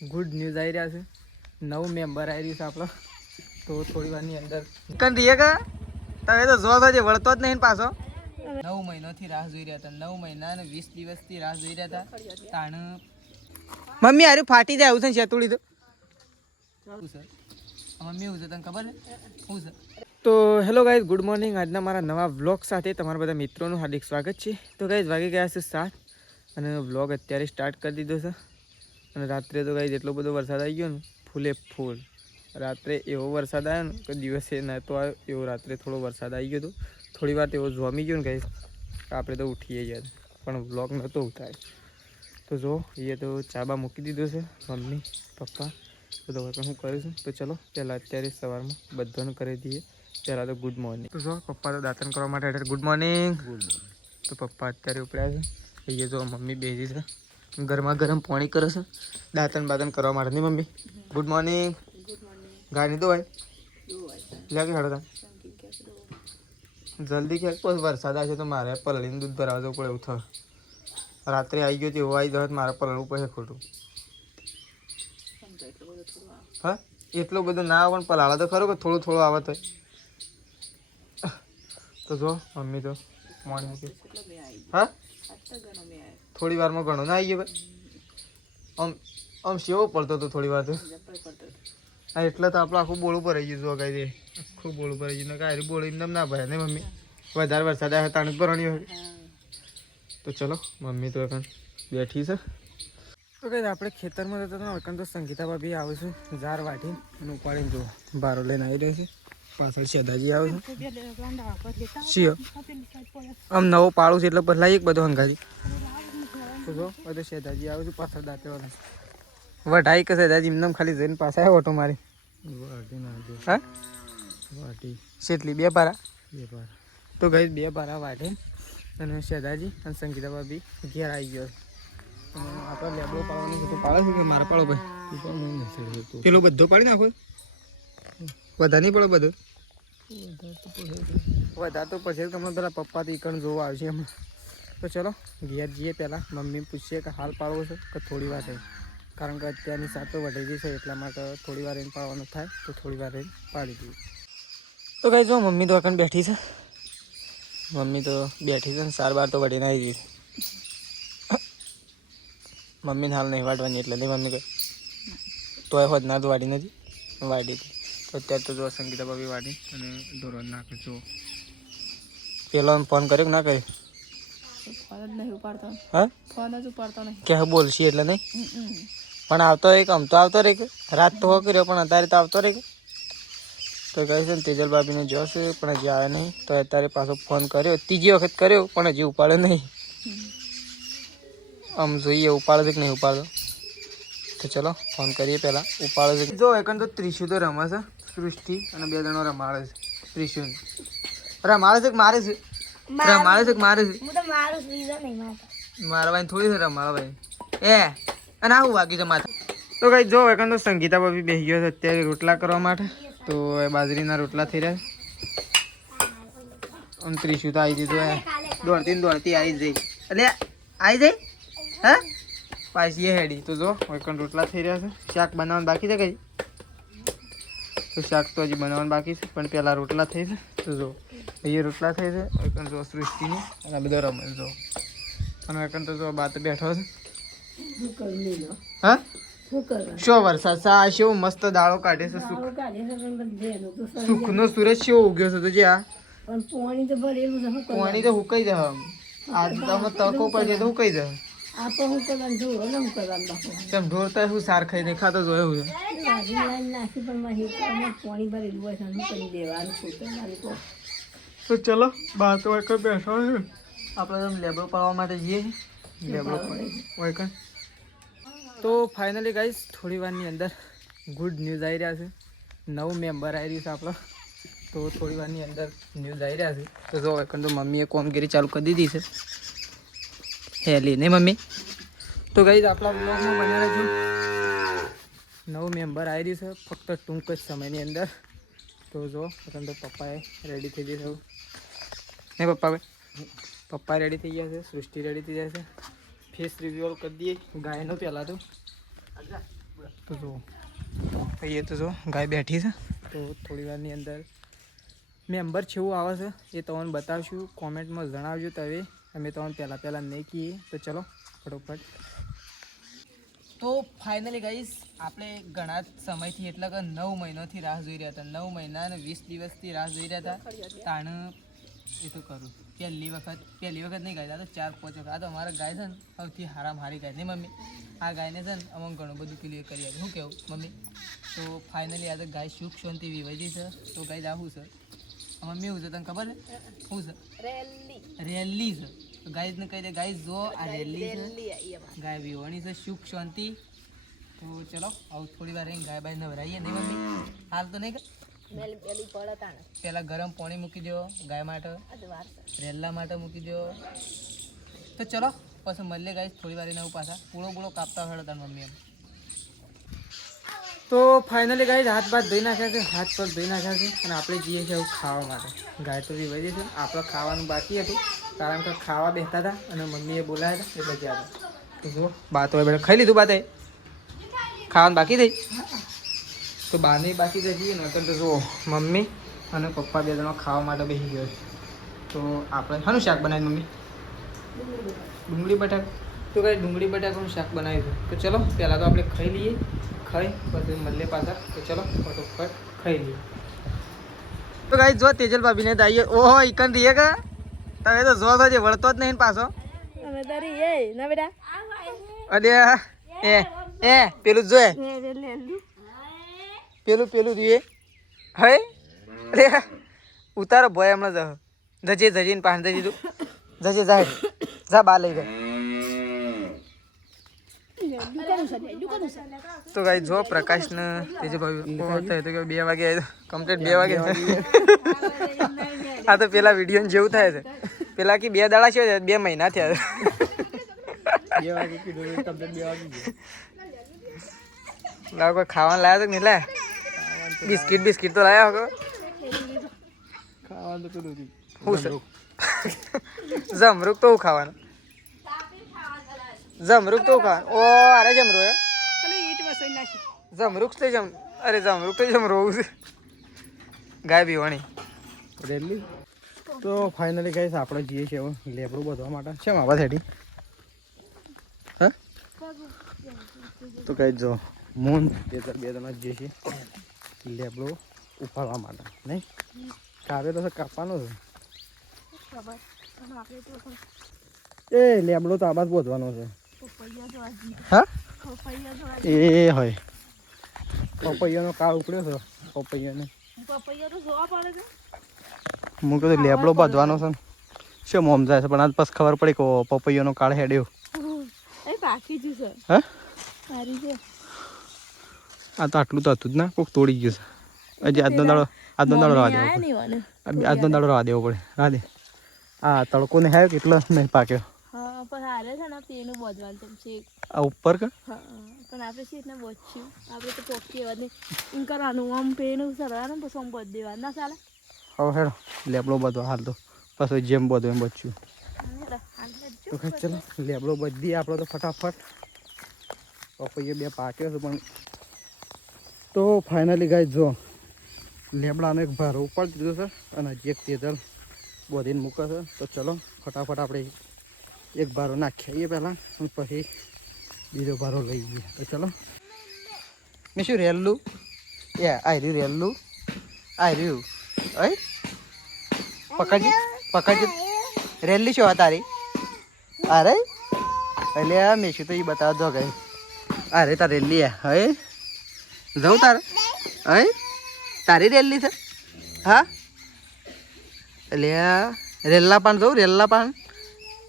Good news આવી રહ્યા છે. નવું મેમ્બર આવી રહ્યું છે આપણો. તો થોડી વારની અંદર કન રીએ કા તમે તો જો છે વળતો જ નહીં પાછો. 9 મહિનાથી રાહ જોઈ રહ્યા હતા. 9 મહિના અને 20 દિવસથી રાહ જોઈ રહ્યા હતા. તાણ મમ્મી આરે ફાટી જાય એવું છે શેતુડી તો શું સર મમ્મી એવું છે તને ખબર છે શું છે. તો હેલો ગાઈઝ, ગુડ મોર્નિંગ. આજના મારા નવા વ્લોગ સાથે તમારા બધા મિત્રોનું હાર્દિક સ્વાગત છે. તો ગાઈઝ વાગી ગયા છે 7 અને વ્લોગ અત્યારે સ્ટાર્ટ કરી દીધો છે. અને રાત્રે તો ગાઈઝ એટલો બધો વરસાદ આવી ગયો ને ફૂલે ફૂલ. રાત્રે એવો વરસાદ આવ્યો ને કે દિવસે નહોતો આવ્યો એવો રાત્રે થોડો વરસાદ આવી ગયો હતો. થોડી વાર એવો જોમી ગયો ને ગાઈઝ આપણે તો ઉઠીએ ગયા પણ વ્લોગ નહોતો ઉતાર્યો. તો જો એ તો ચાબા મૂકી દીધો છે મમ્મી પપ્પા બધો વર્ક હું કરું છું. તો ચલો પહેલાં અત્યારે સવારમાં બધાને કરી દઈએ. પહેલાં તો ગુડ મોર્નિંગ. તો જો પપ્પા તો દાંતણ કરવા માટે ગુડ મોર્નિંગ. તો પપ્પા અત્યારે ઉપડ્યા છે. અહીંયા જો મમ્મી બેસી છે ગરમા ગરમ પાણી કરે છે દાંતણ બાતણ કરવા માટે. નહીં મમ્મી ગુડ મોર્નિંગ. ગાડી તો ભાઈ લે કે હાડો જલ્દી ક્યાંક પછી વરસાદ આવશે તો મારે પલળીને દૂધ ભરાવા જવું પડે એવું થયું. રાત્રે આવી ગયો તો એવું આવી જત મારે પલળવું પડે ખોટું. હા એટલું બધું ના આવે પણ પલાળા તો ખરો કે થોડું થોડું આવે તો જો મમ્મી તો મોર્નિંગ મૂકી. હા થોડી વારમાં ઘણો ના આવી ગયો ભાઈ. આમ આમ સેવો પડતો હતો થોડી વાર તો. હા એટલે તો આપણે આખું બોળું ભરાઈ ગયું જો કાંઈ આખું બોળું ભરાઈ ગયું ને કાંઈ બોળું એકદમ ના ભરાય ને મમ્મી. વધારે વરસાદ આવે તાણ જ ભરવાની હોય. તો ચલો મમ્મી તો এখন બેઠી છે. તો કઈ આપણે ખેતરમાં જતા હતા વખત તો સંગીતા ભાભી આવે છે ઝાર વાટી અને ઉપાડીને જો બારો લઈને આવી રહ્યો છે. પાછળ શેદાજી આવે છે શિયો આમ નવો પાડું છે એટલે બદલાઈ એક બધો હંગાજી. તો જો બધો શેદાજી આવે છે પાછળ દાંતે વાળા વઢાઈ કે શેદાજી એમને ખાલી જઈને પાછા આવ્યો ઓટો મારી. હા વાટી શેટલી 2 પારા. તો ગઈ 2 પારા વાટે અને શેદાજી અને સંગીતા ભાભી ઘેર આવી ગયો. આપણે લેબડો પાડવાનું છે તો પાડે છે કે મારે પાડો ભાઈ પેલો બધો પાડી નાખો. વધારે નહીં પડે બધો વધારે તો પછી તમને પેલા પપ્પા તો ઈકણ જોવા આવશે એમ. તો ચલો ઘેર જઈએ પહેલાં મમ્મી પૂછીએ કે હાલ પાડવો છે કે થોડી વાર રહી. કારણ કે અત્યારની સાતો વઢાઈ ગઈ છે એટલા માટે થોડી વાર એને પાડવાનું થાય તો થોડી વાર એને પાડી દઈએ. તો કઈ જો મમ્મી તો અકન બેઠી છે. મમ્મી તો બેઠી છે ને 4 તો વઢીને આવી ગઈ. મમ્મીને હાલ નહીં વાટવાની એટલે નહીં મમ્મી કહે તોય હોત ના તો વાટી નથી વાટી હતી. તો અત્યારે તો જો સંગીતા ભાભી વાટી અને ધોરણ નાખે જો પેલો ફોન કર્યો કે ના કર્યો. હા કે બોલશી એટલે નહીં પણ આવતો રહે કે આમ તો આવતો રહે કે રાત તો હો કર્યો પણ અત્યારે તો આવતો રહે કે. તો કહે છે ને તેજલ ભાભીને જોશે પણ હજી આવે નહીં. તો અત્યારે પાછો ફોન કર્યો 3જી વખત કર્યો પણ હજી ઉપાડે નહીં. આમ જોઈએ ઉપાડે છે કે નહીં ઉપાડતો. તો ચલો ફોન કરીએ પહેલાં ઉપાડે છે. જો એકન તો ત્રિશુ તો રમે છે સૃષ્ટિ અને 2 જણો રમાડે છે. ત્રિશુ રમાડે છે કે મારે છે રમાડે છે કે મારે છે મારા ભાઈ થોડી છે રમાડો ભાઈ એ અને આવું વાગ્યું છે માથા. તો કઈ જો એકન તો સંગીતા ભાભી બેસી ગયો છે અત્યારે રોટલા કરવા માટે. તો એ બાજરીના રોટલા થઈ રહ્યા અને ત્રિશુ તો આવી દીધું દોડતી આવી જઈ એટલે આવી જઈ હા પાછી એ હેડી. તો જો એકન રોટલા થઈ રહ્યા છે. શાક બનાવવાનું બાકી છે કઈ તો શાક તો હજી બનાવવાનું બાકી છે પણ પહેલાં રોટલા થઈ છે. તો જો અહીંયા રોટલા થઈ છે એકન જો સૃષ્ટિની અને બધો રમે જો અને એકન તો જો બાત બેઠો છે. હા શો વરસાદ સા શેવો મસ્ત દાળો કાઢે છે સુખનો સૂરજ શેવો ઉગ્યો છે તો જે આ પાણી તો હુકાઈ જાય આજ તમે તકો પડશે તો હુકાઈ જાય. તેમ ઢોરતા શું સાર ખાઈ નહીં ખાતો જોયું છે. તો ચલો બહાર તો એક બેઠો છે આપણે લેબડો પાડવા માટે જઈએ લેબડો પાડી. તો ફાઇનલી ગાઈસ થોડી વારની અંદર ગુડ ન્યૂઝ આવી રહ્યા છે. નવું મેમ્બર આવી રહ્યું છે આપણો. તો થોડી વારની અંદર ન્યૂઝ આવી રહ્યા છે. તો જો એકન તો મમ્મીએ કોમગીરી ચાલુ કરી દીધી છે હેલી નહીં મમ્મી. તો ગાઈસ આપણા બ્લોગમાં બન્યા રહેજો. નવું મેમ્બર આવી રહ્યું છે ફક્ત ટૂંક જ સમયની અંદર. તો જો એકન તો પપ્પાએ રેડી થઈ જશે નહીં પપ્પા રેડી થઈ ગયા છે. સૃષ્ટિ રેડી થઈ જાય છે. ફેસ રિવ્યુ કરી દઈએ ગાયનો પહેલાં તો તો જો અહીંયા તો જો ગાય બેઠી છે. તો થોડી વારની અંદર મેમ્બર જેવું આવે છે એ તમને બતાવશું. કોમેન્ટમાં જણાવજો તમે તમને પહેલાં નહીં કહીએ. તો ચલો ફટોફટ. તો ફાઇનલી ગાઈસ આપણે ઘણા સમયથી એટલે કે 9 મહિનાથી રાહ જોઈ રહ્યા હતા. 9 મહિના અને 20 દિવસથી રાહ જોઈ રહ્યા હતા. તાણ એ તો કરું પહેલી વખત નહીં ગાય તો 4-5 વખત. આ તો અમારા ગાય છે ને સૌથી હારામાં હારી ગાય નહીં મમ્મી. આ ગાયને છે ને અમને ઘણું બધું ક્લિયર કરી આપે. શું કહેવું મમ્મી? તો ફાઇનલી આ તો ગાય સુખ શાંતિ વિવાજી છે. તો ગાય આવું છે મમ્મી એવું છે તને ખબર છે શું છે? રેલી છે. તો ગાયને કહી દે ગાય જો આ રેલી છે ગાય વિવાણી છે સુખ શાંતિ. તો ચલો આવું થોડી વાર રહીને ગાય બાય નવરાઈએ નહીં મમ્મી? હાલ તો નહીં પેલા ગરમ પાણી મૂકી દો ગાય માટે, રેલા માટે મૂકી દો. તો ચલો પછી મળીએ ગાય થોડી વાર એને પાછા પૂળો કાપતા હોય તાર મમ્મી એમ. તો ફાઇનલી ગાય હાથ બાદ ધોઈ નાખ્યા છે, હાથ પર ધોઈ નાખ્યા છે અને આપણે જઈએ છીએ આવું ખાવા માટે. ગાય તો વિવાઈ છે, આપણે ખાવાનું બાકી હતું કારણ કે ખાવા બેસતા હતા અને મમ્મીએ બોલાવ્યા હતા એટલે ગયા હતા. તો જો બાત હોય બેટા ખાઈ લીધું બાતે ખાવાનું બાકી થઈ તો બહારની બાકી થઈ જઈએ નકર તો જુઓ મમ્મી અને પપ્પા 2 જણા ખાવા માટે બેસી ગયો છે. તો આપણે શાનું શાક બનાવ્યું મમ્મી? ડુંગળી બટાકા. તો કાંઈ ડુંગળી બટાકાનું શાક બનાવ્યું હતું. તો ચલો પહેલાં તો આપણે ખાઈ લઈએ, ખાઈ પછી મળીએ પાછા. તો ચલો ફટોફટ ખાઈ લઈએ. તો કાંઈ જો તેજલ ભાભીને તો આવીએ. ઓહો ઈકન રહીએ કા તમે તો જો જે વળતો જ નહીં પાછો. અરે એ પેલું જોયે પેલું રીએ હે અરે ઉતારો ભય હમણાં જજે પાન જઈ દીધું જજે જાય જા બા લઈ જાય. તો ગાઈ જો પ્રકાશ ને તેજે ભાઈ તો 2 વાગે કમ્પ્લીટ 2 વાગે. આ તો પેલા વિડીયો જેવું થાય છે. પેલા કે 2 દાડા છે 2 મહિના થયા 2 વાગે કીધું કમ્પ્લીટ 2 વાગે લાવ કોઈ ખાવાનું લાયા તો નહીં લાયા? બિસ્કિટ તો લાયા હો. ખાવાનું તો પેલું શું જમરૂક તો ખાવાનું જમરૂક તો ખાવાનું. ઓ અરે જમરૂ જમરૂક તો જમરૂક તો જમરૂ છે ગાય બીવાણી રેલી. તો ફાઇનલી ગાઈસ આપણે જઈએ છીએ હવે લેબડું બાંધવા માટે. શેમ આવા થેડી હા તો કઈ જો મૂન 2 જણા જઈએ છીએ લેબડું ઉપાડવા માટે. નહીં કાવે તો કાપવાનો છે એ લેબડો તો આબાદ બોધવાનો છે. હા એ હોય પપૈયાનો કાળ ઉપડ્યો છે. પપૈયાને હું કીધું લેબડો બાંધવાનો છે શું મોમ જાય છે પણ આજ પછી ખબર પડી કે પપૈયાનો કાળ હેડ્યો. હા આ તો આટલું તો હતું જ ના કોઈક તોડી ગયું છે. હજી આજનો દાડો રવા દેવો પડે. રાહ દે આ તડકો ને હે કેટલો નહીં પાક્યો આ ઉપર કે પણ આપણે સીટને બચ્યું આપણે તો પોકી એવા નહીં કરવાનું આમ પેનું સરવાનું પછી આમ બધ દેવાનું ના ચાલે. હવે હેડો લેબડો બધો હાલ તો પછી જેમ બધું એમ બચ્યું. તો ચલો લેબડો બધી આપણો તો ફટાફટ પપૈયા 2 પાક્યો છે પણ. તો ફાઇનલી ગાય જો લેબડાનો એક ભારો ઉપાડી દીધો છે અને હજી એક તેજલ બોધીને મૂકે છે. તો ચલો ફટાફટ આપણે એક ભારો નાખીએ પહેલાં અને પછી બીજો ભારો લઈ જઈએ. તો ચલો મેં શું રેલું એ આયર્યું રેલું આયર્યું અય પકડજે રેલી શું તારી? અરે એટલે મેં શું તો એ બતાવ દો ગઈ. અરે તાર રેલી હે જવું તારે હે તારી રેલી છે? હા એટલે રેલ્લા પાન જવું રેલ્લા પાન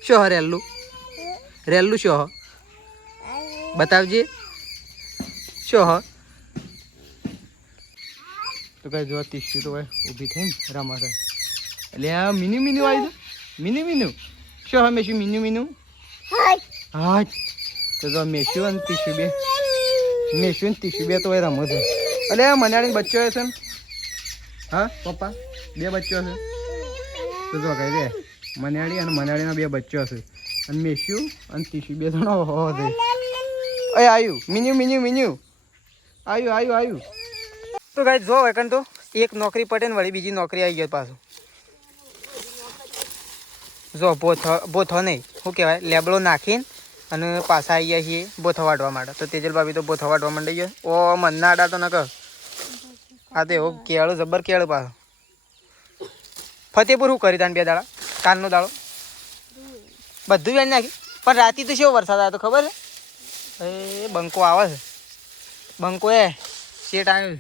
શું હ રેલું શું હ બતાવજે શું હ. તો કઈ જોવા ટીસ્યુ તો હોય ઊભી થઈને રમા થાય એટલે આ મીનુ આવી છે. મીનુ શું હ મેશું મીનુ હા તો જો મેશું અને ટીસ્યુ બે તો હોય રમો છે. એટલે મનાડીને બચ્ચો છે ને હા પપ્પા 2 બચ્ચો છે. તો જો કઈ રે મનાડી અને મનાડીના 2 બચ્ચો હશે અને મેસ્યુ અને ટીસ્યુ 2 જણો હો છે. અય આવ્યું મીનુ આવ્યું તો ગાઈસ જો એકન તો એક નોકરી પટે ને વળી બીજી નોકરી આવી ગઈ પાછું. જો બોથો નહીં શું કહેવાય લેબડો નાખીને અને પાછા આવી ગયા છીએ બોથો વાટવા માટે. તો તેજલ ભાભી તો બોથો વાટવા માંડી ગયો. ઓ મનના આડા તો ન કર. આ તો એવો કેળો જબર કેળો પાછો. ફતેપુર શું કરી તાન 2 દાડા કાલનો દાડો બધું વેણ નાખી. પણ રાતે તો કેવો વરસાદ આવ્યો તો ખબર છે? એ બંકો આવે છે. બંકો એ શેટ આવ્યો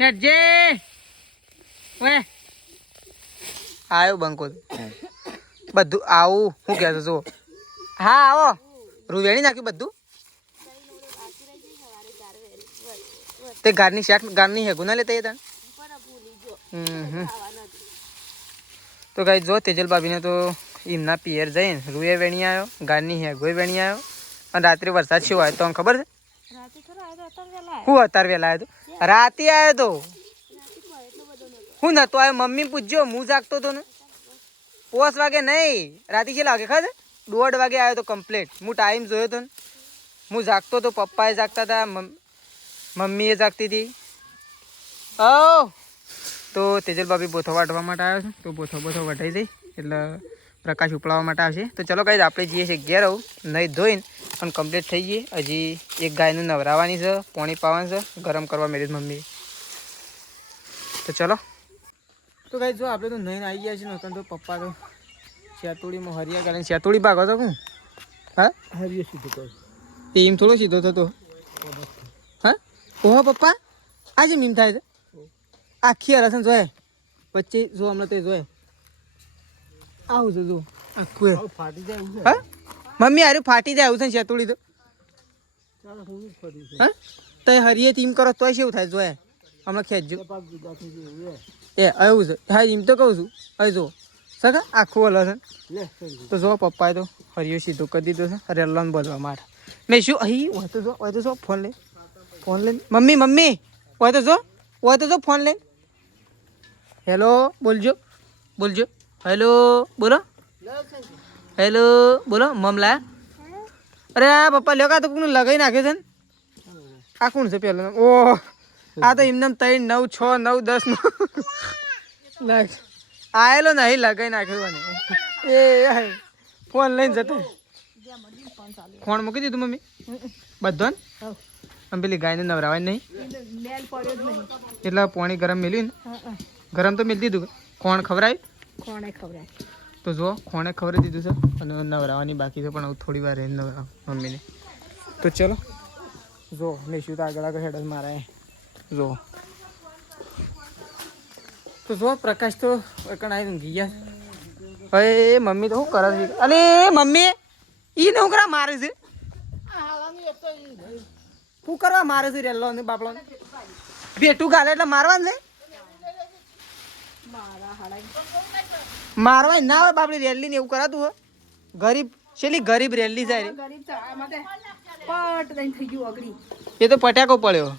હેડજે ઓએ આવ્યો બંકો બધું આવું શું કહે છે જો. હા આવો રૂવેણી નાખ્યું બધું. તે ગારની શેટ ગારની હેગું ના લેતા હતા. તો ગાઈ જો તેજલ ભાભીને તો એમના પિયર જઈને રૂએ વેણી આવ્યો, ગારની હેગોય વેણી આવ્યો. અને રાત્રે વરસાદ શું આવ્યો તો આમ ખબર છે? હું અત્યારે વહેલા આવ્યો તો રાતે આવ્યો તો હું નતો આવ્યો. મમ્મી પૂછજો હું જાગતો હતો ને 5 વાગે નહીં રાતે કેટલા વાગે ખબર 1:30 વાગે આવ્યો તો કમ્પ્લીટ. હું ટાઈમ જોયો હતો ને હું જાગતો હતો. પપ્પાએ જાગતા હતા, મમ્મીએ જાગતી હતી. તો તેજલ ભાભી બોથો વાટવા માટે આવ્યો છે. તો બોથો વટાઈ જાય એટલે પ્રકાશ ઉપલાવવા માટે આવશે. તો ચલો ગાઈસ આપણે જઈએ છીએ ઘેર આવું નહીં ધોઈને પણ કમ્પ્લીટ થઈ ગઈ. હજી એક ગાયનું નવરાવાની છે, પાણી પાવાનું છે, ગરમ કરવા મેળવી મમ્મી. તો ચલો તો ગાઈસ જો આપણે તો નહીં આવી ગયા છીએ ને તો પપ્પા તો શેતુડીમાં હરિયા ગાડીને શેતુડી ભાગો તો હું હા હરિયો સીધો તો એમ થોડો સીધો થતો હા. ઓહો પપ્પા આજે મીમ થાય છે આખી હરસન જોયે વચ્ચે જો હમણાં તો જોયે આવું છે જો આખું ફાટી જાય. હા મમ્મી હારું ફાટી જાય આવું છે ને શેતુડી તો હા તો હરિયે તીમ કરો તોય શું થાય જોયે હમણાં ખેંચજો એ આવ્યું છે. હા એમ તો કહું છું હવે જો સગા આખું હલ છે. તો જો પપ્પાએ તો હરિયો સીધો કરી દીધો છે રેલ્લાને બોલવા માટે. મેં શું અહીં હોય તો જો ફોન લઈને મમ્મી હોય તો જો ફોન લઈને હેલો બોલજો હેલો બોલો મમલા. અરે આ પપ્પા લ્યો કા તો કોનું લગાઈ નાખ્યો છે ને આ કોણ છે પેલો? ઓહ આ તો એમને 3 9 6 9 10 લાગ આયેલો નહીં લગાઈ નાખ્યો મને. એ ફોન લઈને જતો ફોન મૂકી દીધું મમ્મી બધો ને આમ પેલી ગાયને નવરાવાય નહીં એટલે પાણી ગરમ મેલ્યું ને ગરમ તો મેળ દીધું. કોણ ખવડાય તો જો ખોણે ખવડાવી દીધું છે અને નવરાવાની બાકી છે પણ હવે થોડી વાર રહીને નવરાવ મમ્મીને. તો ચલો જો લેશું તો આગળ હેડ મારા જો. તો જો પ્રકાશ તો એકણ આવી ઊંઘી ગયા. હવે મમ્મી તો શું કરે છે? અરે મમ્મી ઈ ને કરા મારે છે શું કરવા મારે છે રેલો ને બાપડો ભેટું ગાલે એટલે મારવાનું છે. મારવા ના હોય બાપડી રેલી ને એવું કરાતું હોય. ગરીબ રેલી જાય એ તો પટાકો પડ્યો.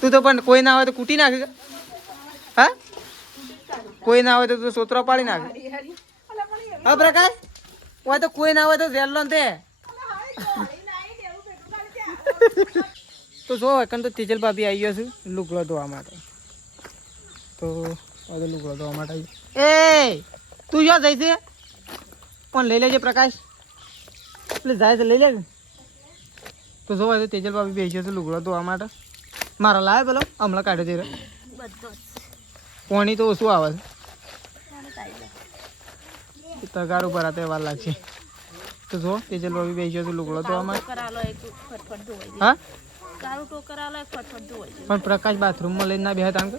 તું તો પણ કોઈ ના હોય તો કૂટી નાખે. હા કોઈ ના હોય તો સોતરો પાડી નાખે. હા પ્રકાશ હોય તો કોઈ ના હોય તો રેલો તે તો જો એકન તો તેજલ ભાભી આવી ગયો છું લુગડો ધોવા માટે. તો હવે લુગડો ધોવા માટે આવી. એ તું જો જઈ છે પણ લઈ લેજે પ્રકાશ એટલે જાય છે લઈ લેજે. તો જો તો તેજલ ભાભી બેસી છે લુગડો ધોવા માટે. મારા લાવે પેલો હમણાં કાઢે છે પાણી તો ઓછું આવે છે તગાર ઉપર આતે વાર લાગશે. તો જો તેજલ ભાભી બેસી છે લુગડો ધોવા માટે. હા પણ પ્રકાશ બાથરૂમમાં લઈને ના બેહે તાણ કે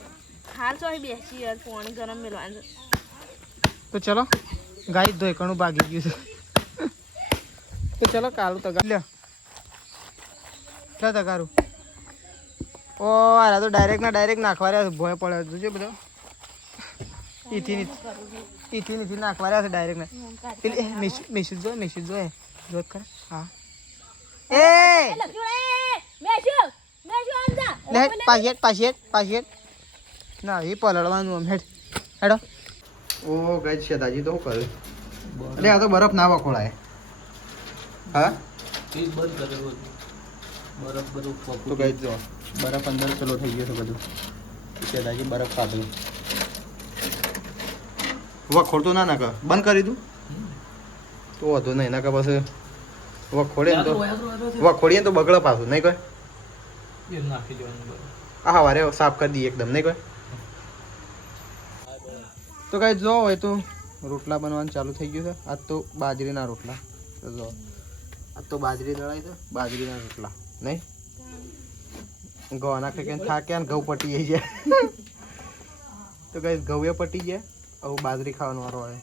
હાલ તો બેસી યાર પાણી ગરમ મેળવાનું. તો ચલો ગાય ધોઈ કણું ભાગી ગયું છે. તો ચલો કાલું તગાર લ્યો ક્યાં તગારું ઓ આ તો ડાયરેક્ટ નાખવા રહ્યા છે. ભોય પડે જોજો બધો ઈથી નીથી નાખવા રહ્યા છે ડાયરેક્ટ ના પેલી મેસેજ જો જોત કરે. હા એ લે પાછેટ ના એ પલળવાનું આમ હેડો. ઓ ગાય છે દાજી તો શું કરે એટલે આ તો બરફ ના વખોળાય. હા બરફ બધું તો કઈ જો બરફ અંદર પેલો થઈ ગયો છે બધું દાદાજી બરફ કાઢું વખોડતો ના નાખ બંધ કરી દઉં તો વધુ નહીં નાખ પછી વખોડે ને તો વખોડીએ ને તો બગડે પાછું નહીં કોઈ નાખી દેવાનું હા વારે સાફ કરી દઈએ એકદમ નહીં કોઈ તો કઈ જો હોય તો રોટલા બનવાનું ચાલુ થઈ ગયું છે આજ તો બાજરીના રોટલા તો જો આજ તો બાજરી દળાય છે બાજરીના રોટલા નહીં ઘઉં નાખે કે થાક્યા ને ઘઉં પટી જાય છે તો કઈ ઘઉં એ પટી ગયા હવે બાજરી ખાવાનો વારો આવે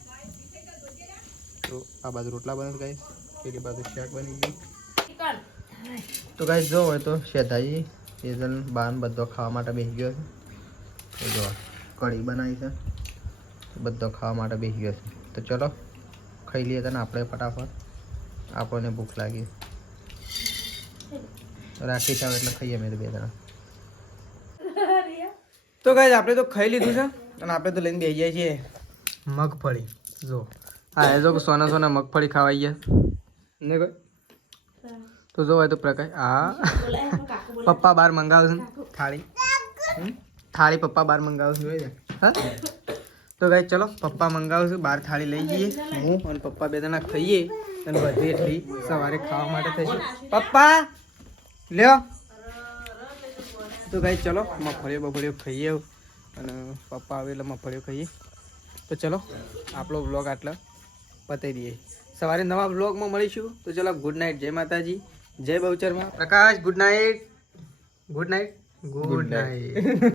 તો આ બાજુ રોટલા બને ગાઈસ પેલી બાજુ શાક બની ગયું તો ગાઈસ જો હોય તો શેધાજી સિઝન બાન બધો ખાવા માટે બેસી ગયો છે તો જો કઢી બનાવી છે બધો ખાવા માટે બેસી ગયો છે તો ચલો ખાઈ લઈએ તને આપણે ફટાફટ આપણને ભૂખ લાગી રાખી થાવ એટલે ખાઈએ મેં તો બે જણા તો ગાઈસ આપણે તો ખાઈ લીધું છે અને આપણે તો લઈને બેસી જાય છીએ મગફળી જો હા એ જો સોના સોના મગફળી ખાવાઈ ગયા ને કોઈ તો જો હોય તો પ્રકાશ હા પપ્પા બાર મંગાવશે થાળી થાળી પપ્પા બાર મંગાવશે જોઈએ હા તો ગાઈસ ચલો પપ્પા મંગાવશું બાર થાળી લઈ જઈએ હું અને પપ્પા બે જણા ખાઈએ અને બધી એટલી સવારે ખાવા માટે થશે પપ્પા લ્યો તો ગાઈસ ચલો મગફળીઓ બફળીઓ ખાઈએ અને પપ્પા આવે એટલે મગફળીઓ ખાઈએ તો ચલો આપણો વ્લોગ આટલા પતાવી દઈએ સવારે નવા વ્લોગમાં મળીશું તો ચલો ગુડ નાઇટ જય માતાજી જય બહુચરમાં Prakash good night good night good night